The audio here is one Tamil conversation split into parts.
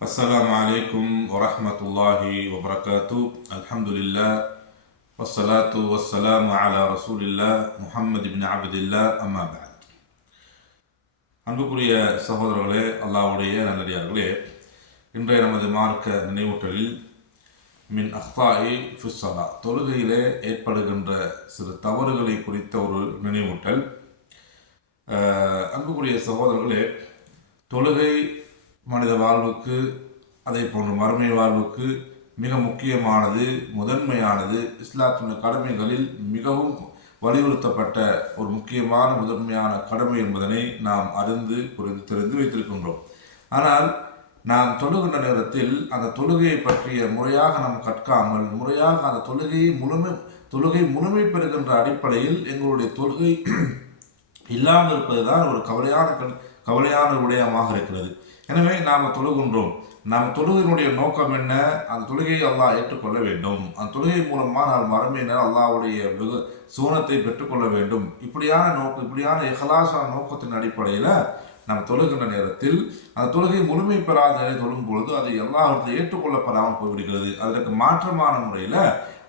السلام عليكم ورحمة الله وبركاته. الحمد لله والصلاة والسلام على رسول الله محمد بن عبد الله أما بعد. அன்புக்குரிய சகோதரர்களே, அல்லாஹ்வுடைய நல்லடியார்களே, இன்றைய நமது மார்க்க நினைவூட்டலில் மின் அஹ்தாஇ ஃபிஸ்ஸலா, தொழுகையிலே ஏற்படுகின்ற சிறு தவறுகளை குறித்த ஒரு நினைவூட்டல். அன்புக்குரிய சகோதரர்களே, தொழுகை மனித வாழ்வுக்கு, அதே போன்ற மறுமை வாழ்வுக்கு மிக முக்கியமானது, முதன்மையானது, இஸ்லாத்தினுடைய கடமைகளில் மிகவும் வலியுறுத்தப்பட்ட ஒரு முக்கியமான முதன்மையான கடமை என்பதனை நாம் அறிந்து புரிந்து தெரிந்து வைத்திருக்கின்றோம். ஆனால் நாம் தொழுகின்ற நேரத்தில் அந்த தொழுகையை பற்றிய முறையாக நாம் கற்காமல், முறையாக அந்த தொழுகை முழுமை பெறுகின்ற அடிப்படையில் எங்களுடைய தொழுகை இல்லாமல் இருப்பதுதான் ஒரு கவலையான விடயமாக இருக்கிறது. எனவே நாம் தொழுகின்றோம். நாம் தொழுகையினுடைய நோக்கம் என்ன? அந்த தொழுகையை அல்லாஹ் ஏற்றுக்கொள்ள வேண்டும். அந்த தொழுகை மூலமாக நாம் மறுமையினர் அல்லாஹ்வுடைய வெகு சூனத்தை பெற்றுக்கொள்ள வேண்டும். இப்படியான இஹ்லாஸான நோக்கத்தின் அடிப்படையில் நாம் தொழுகின்ற நேரத்தில் அந்த தொழுகை முழுமை பெறாத நிலை தொழும் பொழுது அது அல்லாஹ்விடத்தில் ஏற்றுக்கொள்ளப்படாமல் போய்விடுகிறது. அதற்கு மாற்றமான முறையில்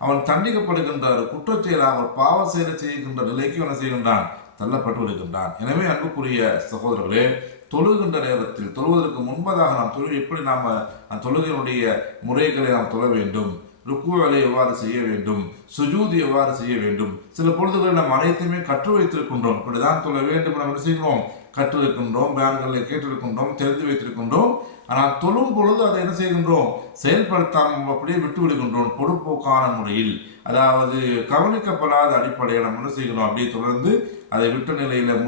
அவன் தண்டிக்கப்படுகின்ற குற்றச்செயலாக ஒரு பாவ செயலை செய்கின்ற நிலைக்கு என்ன செய்கின்றான்? தள்ளப்பட்டு விடுகின்றான். எனவே அன்புக்குரிய சகோதரர்களே, தொழுகின்ற நேரத்தில் தொழுவதற்கு முன்பதாக நாம் எப்படி நாம் அந்த தொழுகையினுடைய முறைகளை நாம் தொழ வேண்டும், ருக்குகளை எவ்வாறு செய்ய வேண்டும், சுஜூதி எவ்வாறு செய்ய வேண்டும், சில பொழுதுகளில் நாம் அனைத்துமே கற்று வைத்திருக்கின்றோம். இப்படிதான் தொழ வேண்டும் நம்ம என்ன செய்கிறோம்? கற்றிருக்கின்றோம், பேன்களில் கேட்டிருக்கின்றோம், தெரிந்து வைத்திருக்கின்றோம். ஆனால் தொழும் பொழுது அதை என்ன செய்கின்றோம்? செயல்படுத்தாமல் அப்படியே விட்டு விடுகின்றோம். பொடுப்போக்கான முறையில், அதாவது கவனிக்கப்படாத அடிப்படையில் நம்ம என்ன செய்கிறோம்? அப்படியே தொடர்ந்து அதை விட்ட நிலையில்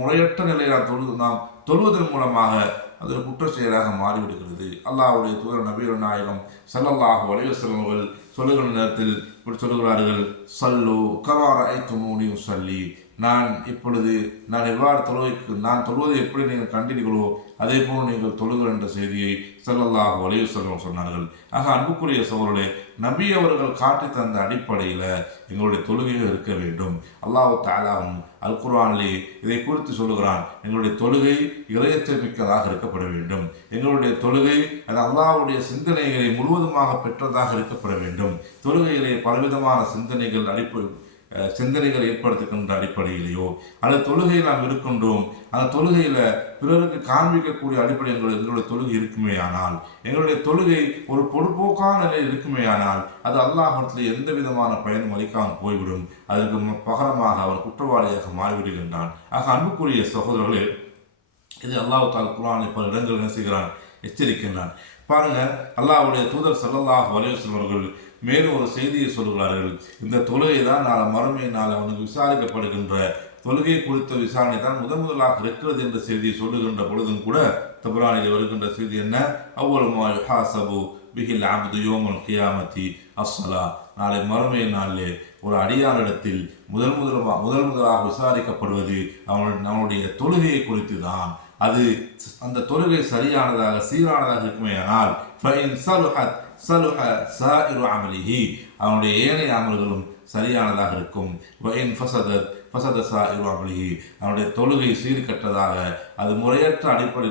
முறையற்ற நிலையில் நாம் தொழுவதன் மூலமாக அது ஒரு குற்ற செயலாக மாறிவிடுகிறது. அல்லாஹ்வுடைய தூதர் நபிகள் நாயகம் ஸல்லல்லாஹு அலைஹி வஸல்லம் அவர்கள் சொல்லுகிற நேரத்தில் இப்படி சொல்லுகிறார்கள், சல்லு கமா ரஅய்துமூனி உஸல்லி, நான் எவ்வாறு நான் தொழுவதை எப்படி நீங்கள் கண்டீர்களோ அதே போல் நீங்கள் தொழுங்கள் என்ற செய்தியை ஸல்லல்லாஹு அலைஹி வஸல்லம் சொன்னார்கள். ஆக அன்புக்குரிய சகோதரர்களே, நபி அவர்கள் காட்டி தந்த அடிப்படையில் எங்களுடைய தொழுகைகள் இருக்க வேண்டும். அல்லாஹ் தஆலா அல் குர்ஆனிலே இதை குறித்து சொல்லுகிறான். எங்களுடைய தொழுகை இறையச்சம் மிக்கதாக இருக்கப்பட வேண்டும். எங்களுடைய தொழுகை அது அல்லாஹ்வுடைய சிந்தனைகளை முழுவதுமாக பெற்றதாக இருக்கப்பட வேண்டும். தொழுகையிலே பலவிதமான சிந்தனைகள் ஏற்படுத்துகின்ற அடிப்படையிலேயோ அல்லது தொழுகையில் நாம் இருக்கின்றோம், அந்த தொழுகையில் பிறருக்கு காண்பிக்கக்கூடிய அடிப்படையில் எங்களுடைய தொழுகை இருக்குமே ஆனால், எங்களுடைய தொழுகை ஒரு பொடுப்போக்கான நிலையில் இருக்குமே ஆனால், அது அல்லாஹ்விடத்தில் எந்த விதமான பயனும் அளிக்காமல் போய்விடும். அதற்கு பகரமாக அவர் குற்றவாளியாக மாறிவிடுகின்றான். ஆக அன்புக்குரிய சகோதரர்களே, இது அல்லாஹ் தஆலா குர்ஆனில் பல இடங்கள் என்ன செய்கிறான்? எச்சரிக்கின்றான். பாருங்க, அல்லாஹ்வுடைய தூதர் ஸல்லல்லாஹு அலைஹி வஸல்லம் அவர்கள் மேலும் ஒரு செய்தியை சொல்கிறார்கள். இந்த தொழுகை தான் நாளை மறுமையினால் அவனுக்கு விசாரிக்கப்படுகின்ற தொழுகை குறித்த விசாரணை தான் முதலாக இருக்கிறது என்ற செய்தியை சொல்லுகின்ற பொழுதும் கூட தபரானில் வருகின்ற செய்தி என்ன? அவ்வளவு மா யுஹாஸபு பிஹில் அப்து யௌமல் கியாமத்தி அஸ்ஸலா, நாளை மறுமை நாளிலே ஒரு அடியாரிடத்தில் முதலாக விசாரிக்கப்படுவது அவனுடைய தொழுகையை குறித்து தான். அது அந்த தொழுகை சரியானதாக சீரானதாக இருக்குமே ஆனால் அவனுடைய ஏனைய அமல்களும் சரியானதாக இருக்கும். அவனுடைய தொழுகை சீர்கட்டதாக, அது முறையற்ற அடிப்படை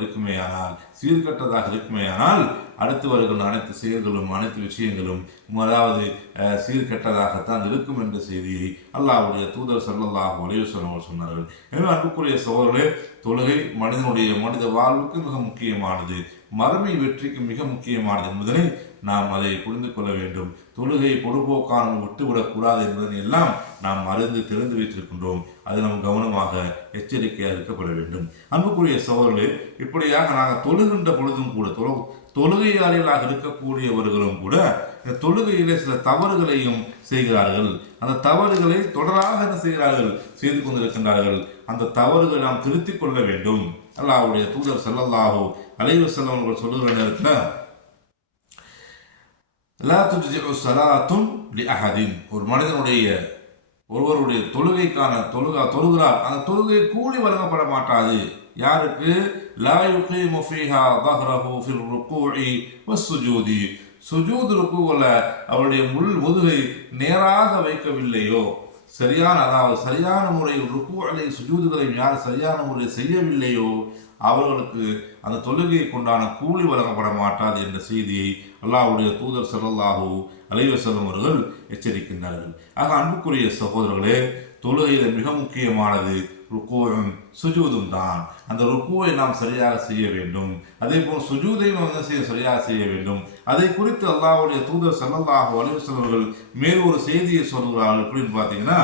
சீர்கட்டதாக இருக்குமே ஆனால் அடுத்து வருகின்ற அனைத்து செயல்களும் அனைத்து விஷயங்களும் அதாவது சீர்கட்டதாகத்தான் இருக்கும் என்ற செய்தியை அல்லாஹ்வுடைய தூதர் ஸல்லல்லாஹு அலைஹி வஸல்லம் சொன்னார்கள். எனவே அன்புக்குரிய சகோதரர்களே, தொழுகை மனித வாழ்வுக்கு மிக முக்கியமானது, மறுமை வெற்றிக்கு மிக முக்கியமானது என்பதனை நாம் அதை புரிந்து கொள்ள வேண்டும். தொழுகை பொடுபோக்கான விட்டுவிடக்கூடாது என்பதனை எல்லாம் நாம் அறிந்து தெரிந்து வைத்திருக்கின்றோம். அது நாம் கவனமாக எச்சரிக்கையாக இருக்கப்பட வேண்டும். அன்புக்குரிய சகோதரர்களே, இப்படியாக நாங்கள் தொழுகின்ற பொழுதும் கூட தொழுகையாளிகளாக இருக்கக்கூடியவர்களும் கூட இந்த தொழுகையிலே சில தவறுகளையும் செய்கிறார்கள். அந்த தவறுகளை தொடராக என்ன செய்கிறார்கள்? செய்து கொண்டிருக்கின்றார்கள். அந்த தவறுகளை நாம் திருத்திக் கொள்ள வேண்டும். அல்லாஹ்வுடைய தூதர் ஸல்லல்லாஹு அலைஹி வஸல்லம் அவர்கள் சொல்லுகிற நேரத்தில் லா துஜ்ஸிஉ ஸலாத்துன் லிஅஹதின், ஒருவருடைய தொழுகைக்கான தொழுகிறார், அந்த தொழுகை கூலி வழங்கப்பட மாட்டாது. யாருக்கு? லா யுகீமு ஃபீஹா ظஹரஹு ஃபில் ருக்கூஇ வஸ்ஸுஜூதி, சுஜூத் ருக்கூல அவருடைய முதுகை நேராக வைக்கவில்லையோ, சரியான முறையில் ருக்கூஅலை சுஜூதுகளை யார் சரியான முறையில் செய்யவில்லையோ அவர்களுக்கு அந்த தொழுகையை கொண்டான கூலி வழங்கப்பட மாட்டாது என்ற செய்தியை அல்லாஹ்வுடைய தூதர் ஸல்லல்லாஹு அலைஹி வஸல்லம் அவர்கள் எச்சரிக்கின்றார்கள். ஆக அன்புக்குரிய சகோதரர்களே, தொழுகையில் மிக முக்கியமானது ருக்கூவும் சுஜூதும் தான். அந்த ருக்குவை நாம் சரியாக செய்ய வேண்டும். அதே போல் சுஜூதையும் சரியாக செய்ய வேண்டும். அதை குறித்து அல்லாஹ்வுடைய தூதர் ஸல்லல்லாஹு அலைஹி வஸல்லம் அவர்கள் மேல் ஒரு செய்தியை சொல்கிறார்கள். எப்படின்னு பார்த்தீங்கன்னா,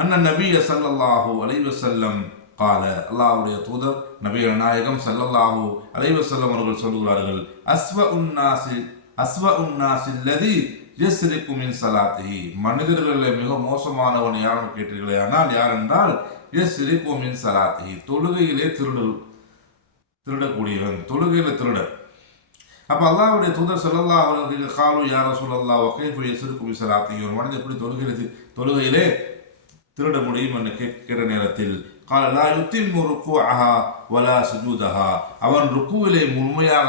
அண்ணன் நபி ஸல்லல்லாஹு அலைஹி வஸல்லம் கால, அல்லாஹ்வுடைய தூதர் நபிகள் நாயகம் ஸல்லல்லாஹு அலைஹி வஸல்லம் அவர்கள் சொல்கிறார்கள், அஸ்வஉன் நாஸி அல்லதி யஸ்ரிகு மின் ஸலாத்திஹி, மனிதர்களில் மிக மோசமானவன் யாருன்னு கேட்டீர்களே, ஆனால் யார் என்றால் யஸ்ரிகு மின் ஸலாத்திஹி, தொழுகையிலே திருடக்கூடியவன், தொழுகையில திருட. அப்ப அல்லாஹ்வுடைய தூதர் ஸல்லல்லாஹு அலைஹி வஸல்லம் காலு யா ரசூலல்லாஹ் வ கைஃப யஸ்ரிகு மின் ஸலாத்திஹி, ஒரு மனிதன் எப்படி தொழுகையிலே திருட முடியும் என்று கேட்ட நேரத்தில் கால லா யுத்திம்மு ருக்கூஅஹா வலா சுஜூதஹா, அவன் ருக்குவிலே முழுமையாக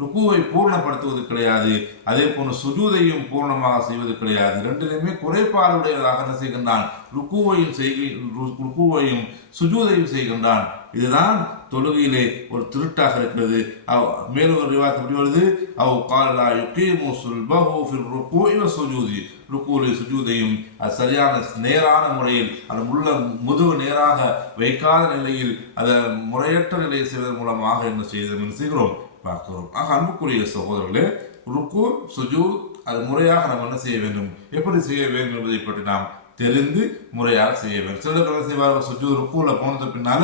ருக்குவை பூர்ணப்படுத்துவது கிடையாது, அதே போன்று சுஜூதையும் பூர்ணமாக செய்வது கிடையாது. ரெண்டிலுமே குறைபாடுடையதாக என்ன செய்கின்றான்? ருக்குவையும் சுஜூதையும் செய்கின்றான். இதுதான் தொழுகையிலே ஒரு திருட்டாக இருக்கிறது. மேலும் ஒரு ரிவாயத் எப்படி வருது? ருக்குவை சுஜூதையும் அது சரியான நேரான முறையில், அது முதுகு நேராக வைக்காத நிலையில், அதை முறையற்ற நிலையை செய்வதன் மூலமாக என்ன செய்கிறோம் பார்க்கிறோம். ஆக அன்புக்குரிய சகோதரர்களே, ருக்கு சுஜூத் அது முறையாக நாம் என்ன செய்ய வேண்டும், எப்படி செய்ய வேண்டும் என்பதை பற்றி நாம் தெரிந்து முறையாக செய்ய வேண்டும். சில செய்வார்கள், சுஜூத் ருக்குவில் போனது பின்னால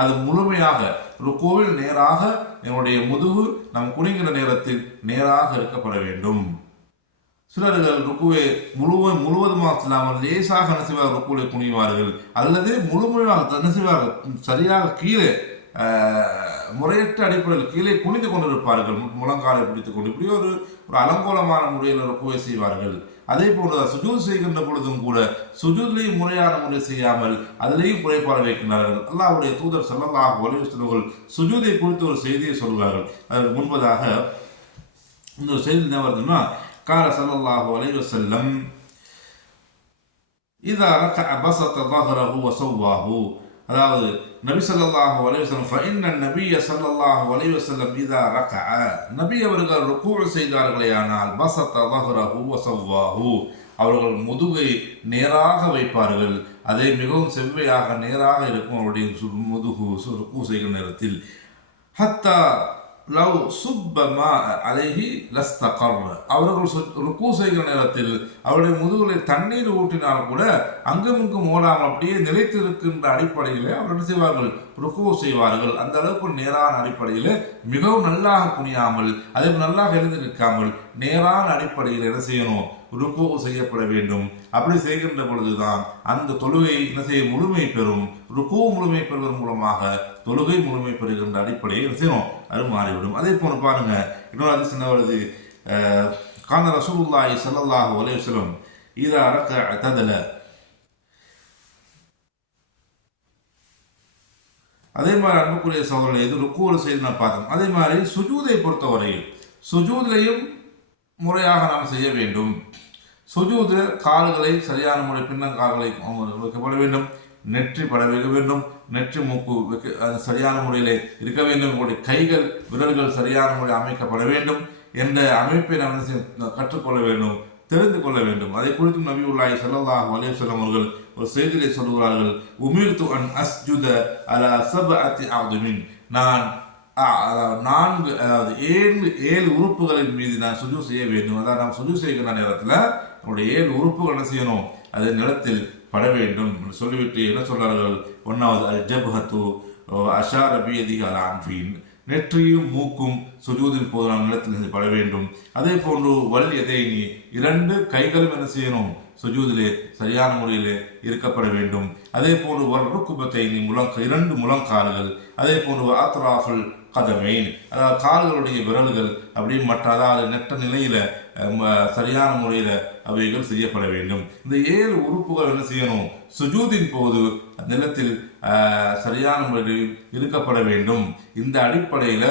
அது முழுமையாக ருக்குவில் நேராக என்னுடைய முதுகு நாம் குனிகிற நேரத்தில் நேராக இருக்கப்பட வேண்டும். சிலர்கள் ருக்குவை முழுவதுமாக இல்லாமல் லேசாக என்ன செய்வார்கள், ருக்குவை குனிவார்கள், அல்லது முழுமையாக என்ன செய்வார்கள், சரியாக கீழே முறையற்ற அடிப்படையில் கீழே குனிந்து கொண்டிருப்பார்கள், முழங்காலை பிடித்துக் கொண்டு. இப்படி ஒரு அலங்கோலமான முறையில் ருக்குவை செய்வார்கள். அதே போல சுஜூத் செய்கின்ற பொழுதும் கூட சுஜூத்லையும் முறையான முறை செய்யாமல் அதிலேயும் குறைபாடு வைக்கின்றார்கள். அல்லாஹ்வுடைய தூதர் ஸல்லல்லாஹு அலைஹி வஸல்லம் அவர்கள் சுஜூதை குறித்து ஒரு செய்தியை சொல்கிறார்கள். அதற்கு முன்பதாக இந்த செய்தி என்ன வருதுன்னா, கால ஸல்லல்லாஹு அலைஹி வஸல்லம் இதா ரகஅ பஸத ظهره வஸவ்வாஹு, அதாவது நபி ஸல்லல்லாஹு அலைஹி வஸல்லம் ஃபஇன்ன நபிய ஸல்லல்லாஹு அலைஹி வஸல்லம் இதா ரகஅ, நபி அவர்கள் ருக்கு செய்தார்களேயானால் பஸத ظهره வஸவ்வாஹு, அவர்கள் முதுகை நேராக வைப்பார்கள், அதை மிகவும் செவ்வையாக நேராக இருக்கும் அவருடைய முதுகு ருக்கு செய்கிற நேரத்தில். ஹத்தா லவ் சுப்பமா அலைஹி லஸ்தகர், அவர்கள் ருக்கு செய்கிற நேரத்தில் அவருடைய முதுகுலை தண்ணீர் ஊற்றினால் கூட அங்குமிங்கும் ஓடாமல் அப்படியே நிலைத்து இருக்கின்ற அடிப்படையில் அவர்கள் செய்வார்கள், ருக்கு செய்வார்கள். அந்த அளவுக்கு நேரான அடிப்படையில் மிகவும் நல்லாக குனியாமல், அதே நல்லாக எழுந்து நிற்காமல் நேரான அடிப்படையில் என்ன செய்யணும், ருக்கு செய்யப்பட வேண்டும். அப்படி செய்கின்ற பொழுதுதான் அந்த தொழுகை என்ன செய்ய முழுமை பெறும். ருக்கு முழுமை பெறுவதன் மூலமாக தொழுகை முழுமை பெறுகின்ற அடிப்படையை என்ன செய்யணும், அது மாறிவிடும். அதே போல பாருங்க, இன்னொரு ஹதீஸ் என்ன வருது, கான ரசூலுல்லாஹி ஸல்லல்லாஹு அலைஹி வஸல்லம் இதா ரகஅ ததல, அதே மாதிரி அன்புக்குரிய சகோதரர்களே, இது ருக்குவில் செய்து நான் பார்த்தோம். அதே மாதிரி சுஜூதை பொறுத்தவரையில் சுஜூதிலையும் முறையாக நாம் செய்ய வேண்டும். சுஜூது கால்களை சரியான முறை பின்னங்கால்களை வைக்கப்பட வேண்டும், நெற்றி பட வைக்க வேண்டும், நெற்றி மூக்கு சரியான முறையில் இருக்க வேண்டும், உங்களுடைய கைகள் விரல்கள் சரியான முறையில் அமைக்கப்பட வேண்டும் என்ற அமைப்பை நாம் கற்றுக்கொள்ள வேண்டும், தெரிந்து கொள்ள வேண்டும். அதை குறித்தும் நபியுல்லாஹி ஸல்லல்லாஹு அலைஹி வஸல்லம் அவர்கள் ஒரு செய்தியை சொல்கிறார்கள், உமிர்து அன் அஸ்ஜுத அலா சப்அத்தி அஅதுமின், நான் நான்கு அதாவது ஏழு உறுப்புகளின் மீது நான் சுஜூத் செய்ய வேண்டும். அதாவது நாம் சுஜூத் செய்கிற நேரத்தில் நம்முடைய 7 உறுப்புகள் என்ன செய்யணும், அது நிலத்தில் பட வேண்டும் சொல்லிவிட்டு என்ன சொல்றார்கள், ஒன்றாவது அல் ஜப்ஹத்து அஷார பியதிஹி அலா அன்ஃபின், நெற்றியும் மூக்கும் சுஜூதின் போது நாம் நிலத்தில் பட வேண்டும். அதே போன்று வல் எதைனி, 2 கைகளும் என்ன செய்யணும், சுஜூதிலே சரியான முறையிலே இருக்கப்பட வேண்டும். அதே போன்று வல் ருக்குபத்தைனி, 2 முழங்கால்கள். அதே போன்று அத்ராஃபுல் கதமைன், அதாவது கால்களுடைய விரல்கள் அப்படி மற்ற அதாவது நெட்ட நிலையில சரியான முறையில அவைகள் செய்யப்பட வேண்டும். இந்த 7 உறுப்புகள் என்ன செய்யணும், சுஜூதின் போது நிலத்தில் சரியான முறையில் இருக்கப்பட வேண்டும். இந்த அடிப்படையில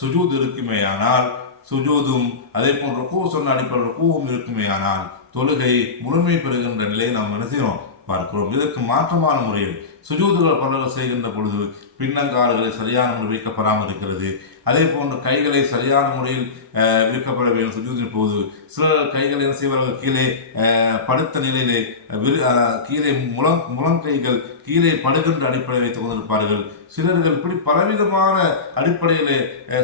சுஜூத் இருக்குமேயானால் சுஜூதும், அதே போன்று ருக்கு சொன்ன அடிப்படையில் ருக்குவும் இருக்குமேயானால் தொழுகை முழுமை பெறுகின்ற நிலையை நாம் என்ன செய்யணும் பார்க்கிறோம். இதற்கு மாற்றமான முறையில் சுஜூதுகள் பலர்கள் செய்கின்ற பொழுது பின்னங்கால்களை சரியான முறை வைக்கப்படாமல் இருக்கிறது. அதே போன்று கைகளை சரியான முறையில் விற்கப்பட வேண்டும். சுஜூதின் போது சிலர் கைகளை என்ன செய்வார்கள், கீழே படுத்த நிலையிலே கீழே முழங்கைகள் கீழே படுகின்ற அடிப்படையை வைத்துக் கொண்டிருப்பார்கள். சிலர்கள் இப்படி பலவிதமான அடிப்படையிலே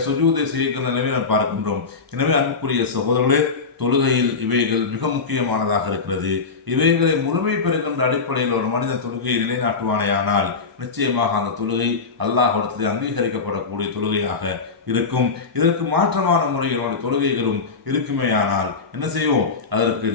சுஜூதை செய்கின்ற நிலையை பார்க்கின்றோம். எனவே அன்புக்குரிய சகோதரர்களே, தொழுகையில் இவைகள் மிக முக்கியமானதாக இருக்கிறது. இவைகளை முழுமை பெறுகின்ற அடிப்படையில் ஒரு மனிதன் தொழுகையை நிலைநாட்டுவானேயானால் நிச்சயமாக அந்த தொழுகை அல்லாஹ்விடத்திலே அங்கீகரிக்கப்படக்கூடிய தொழுகையாக இருக்கும். இதற்கு மாற்றமான முறையில் தொழுகைகளும் இருக்குமேயானால் என்ன செய்வோம், அதற்கு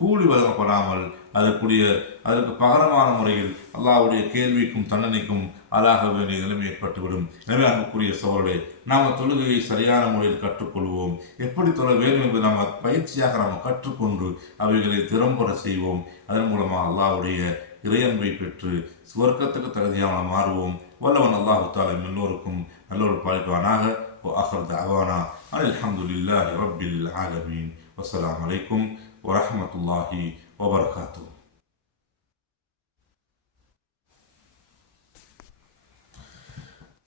கூலி வழங்கப்படாமல் அதற்கு பகரமான முறையில் அல்லாஹ்வுடைய கேள்விக்கும் தண்டனைக்கும் ஆளாக வேண்டிய நிலைமை ஏற்பட்டுவிடும். எனவே அன்புக்குரிய சோழர்களே, நாம் தொழுகையை சரியான முறையில் கற்றுக்கொள்வோம். எப்படி தொழ வேண்டும் என்பதை நாம் பயிற்சியாக நாம் கற்றுக்கொண்டு அவைகளை திறம்பட செய்வோம். அதன் மூலமாக அல்லாஹ்வுடைய இறையன்பை பெற்று சுவர்க்கத்துக்கு தகுதியாக மாறுவோம். வல்லவன் அல்லாஹு தஆலா எல்லோருக்கும் நல்லொரு பாலிப்பானாக. وآخر دعوانا أن الحمد لله رب العالمين والسلام عليكم ورحمة الله وبركاته.